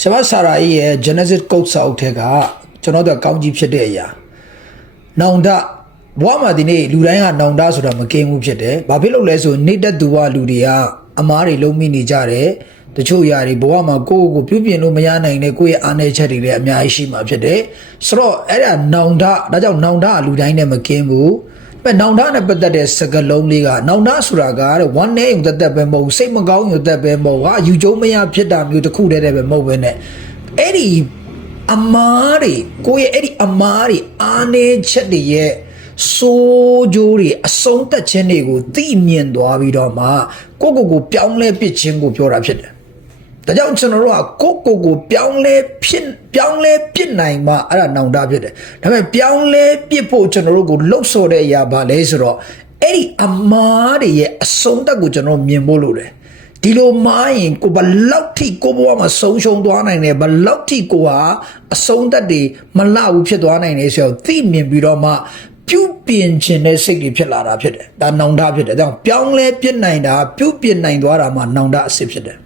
ရှမဆာရာကြီးရဲ့ Genesis Code စာအုပ်ထဲကကျွန်တော်တို့ကောင်းကြီးဖြစ်တဲ့အရာနောင်တဘဝမှာဒီနေ့လူတိုင်းကနောင်တဆိုတာမကင်းဘူးဖြစ်တယ်။ဘာဖြစ်လို့လဲဆိုနေတတ်သူကလူတွေကအမားတွေလုံးမိနေကြတယ်။တချို့ຢာတွေဘဝမှာကိုယ့်ကိုယ်ကိုပြုပြင်လို့မရနိုင်တဲ့ကိုယ့်ရဲ့အားနည်းချက်တွေလည်းအများကြီးရှိမှာဖြစ်တယ်။ဆိုတော့အဲ့ဒါနောင်တဒါကြောင့်နောင်တကလူတိုင်းနဲ့မကင်းဘူး။ ပဲနောင်တနဲ့ပတ်သက်တဲ့စကားလုံးလေးကနောင်တဆိုတာကတဲ့ဝမ်းနဲ့ုံသက်သက်ပဲမဟုတ်ဘူးစိတ်မကောင်းုံသက်သက်ပဲမဟုတ်ဘူးဟာယူကျုံမရဖြစ်တာမျိုးတစ်ခုတည်းတည်းပဲမဟုတ်ဘဲနဲ့အဲ့ဒီအမားတွေကိုယ့်ရဲ့အဲ့ဒီအမားတွေအားနည်းချက်တွေရဲ့စိုးကြိုးတွေအဆုံးသက်ခြင်းတွေကိုသိမြင်သွားပြီးတော့မှကိုယ့်ကိုယ်ကိုပြောင်းလဲပစ်ခြင်းကိုပြောတာဖြစ်တယ်။ ဒါကြောင့်ကျွန်တော်တို့ကကိုယ့်ကိုယ်ကိုပြောင်းလဲဖြစ်ပြောင်းလဲပစ်နိုင်မှအဲ့ဒါနောင်တဖြစ်တယ်။ဒါပေမဲ့ပြောင်းလဲပစ်ဖို့ကျွန်တော်တို့ကိုလှုပ်ဆော်တဲ့အရာပါလဲဆိုတော့အဲ့ဒီအမားတွေရဲ့အဆုံးသက်ကိုကျွန်တော်မြင်ဖို့လိုတယ်။ဒီလိုမားရင်ကိုဘလောက်ထိကိုဘဝမှာဆုံးရှုံးသွားနိုင်တယ်ဘလောက်ထိကိုဟာအဆုံးသက်တွေမလှဘူးဖြစ်သွားနိုင်တယ်ဆိုတော့သိမြင်ပြီးတော့မှပြုပြင်ခြင်းတဲ့စိတ်တွေဖြစ်လာတာဖြစ်တယ်ဒါနောင်တဖြစ်တယ်ဒါကြောင့်ပြောင်းလဲပြစ်နိုင်တာပြုပြင်နိုင်သွားတာမှနောင်တအစစ်ဖြစ်တယ်